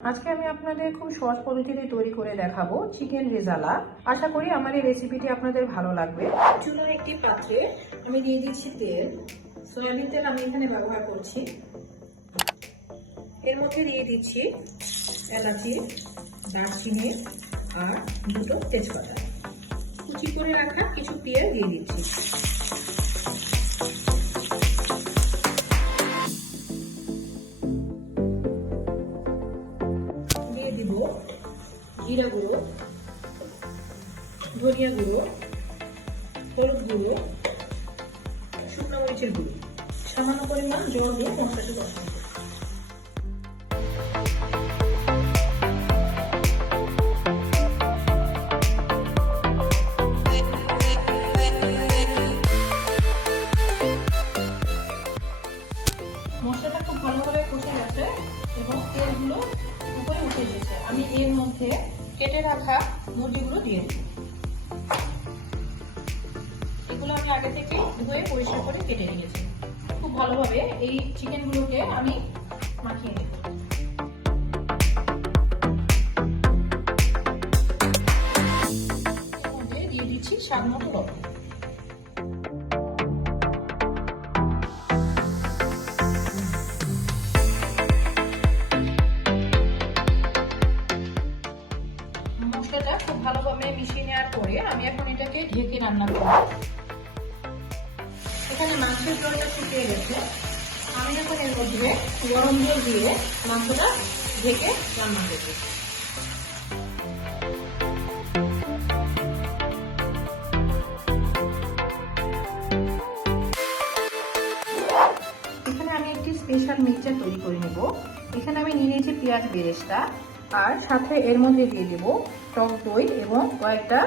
আজকে আমি আপনাদের খুব সহজ পদ্ধতিতে তৈরি করে দেখাবো চিকেন রেজালা। আশা করি আমার এই রেসিপিটি আপনাদের ভালো লাগবে। চুলার একটি পাত্রে আমি দিয়ে দিচ্ছি তেল। সয়াবিন তেল আমি এখানে ব্যবহার করছি। এর মধ্যে দিয়ে দিচ্ছি এলাচি, দারচিনি আর দুটো তেজপাতা। কুচি করে রাখা কিছু পেঁয়াজ দিয়ে দিচ্ছি। জিরা গুঁড়ো, ধনিয়া গুঁড়ো, হলুদ গুঁড়ো, শুকনো মরিচের গুঁড়ো সামান্য পরিমাণ জল দিয়ে মশলাটি হবে। মশলাটা খুব ভালোভাবে কষে গেছে এবং তেলগুলো উপরে উঠে এসেছে আমি এর মধ্যে কেটে রাখা মুরগিগুলো দিয়ে এগুলো আমি আগে থেকে ধুয়ে পরিষ্কার করে কেটে নিয়েছি। খুব ভালোভাবে এই চিকেনগুলোকে আমি মাখিয়ে নেব। দিয়ে দিচ্ছি স্বাদ লবণ মশলাটা খুব ভালোভাবে মিশিয়ে নেওয়ার পরে আমি এখন এটাকে ঢেকে রান্না করব। এখানে মাংসের জলটা শুকিয়ে গেছে। আমি এখন এর মধ্যে গরম জল দিয়ে মাংসটা ঢেকে রান্না করব। স্পেশাল মিক্সচার তৈরি করে নেব। এখানে আমি নিয়ে নিয়েছি পেঁয়াজ বেরেস্তা। আর সাথে এর মধ্যে দিয়ে দেব টক দই এবং কয়েকটা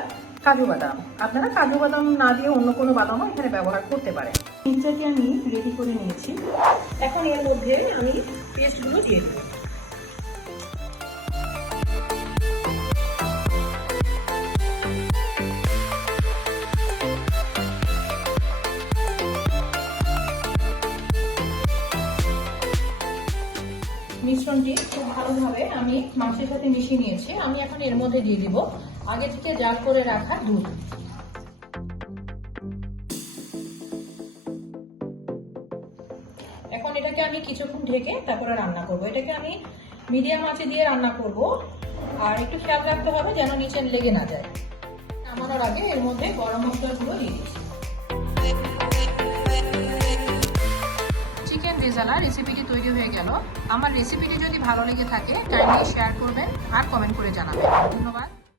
কাজু বাদাম। আপনারা কাজু বাদাম না দিয়ে অন্য কোনো বাদামও এখানে ব্যবহার করতে পারেন। মিক্সচারটি আমি রেডি করে নিয়েছি। এখন এর মধ্যে আমি পেস্টগুলো দিয়ে দেবো। মিশ্রণটি খুব ভালোভাবে আমি মাংসের সাথে মিশিয়ে নিয়েছি। আমি এখন এর মধ্যে দিয়ে দিব। আগে থেকে জাল করে রাখা দুধ। এখন এটাকে আমি কিছুক্ষণ ঢেকে তারপরে রান্না করব। এটাকে আমি মিডিয়াম আঁচে দিয়ে রান্না করব। আর একটু খেয়াল রাখতে হবে যেন নিচে লেগে না যায়। নামানোর আগে এর মধ্যে গরম মশলাগুলো দিয়ে দিচ্ছি। রেজালা রেসিপিটি তৈরি হয়ে গেল? আমার রেসিপিটি যদি ভালো লেগে থাকে কাইন্ডলি শেয়ার করবেন আর কমেন্ট করে জানাবেন। ধন্যবাদ।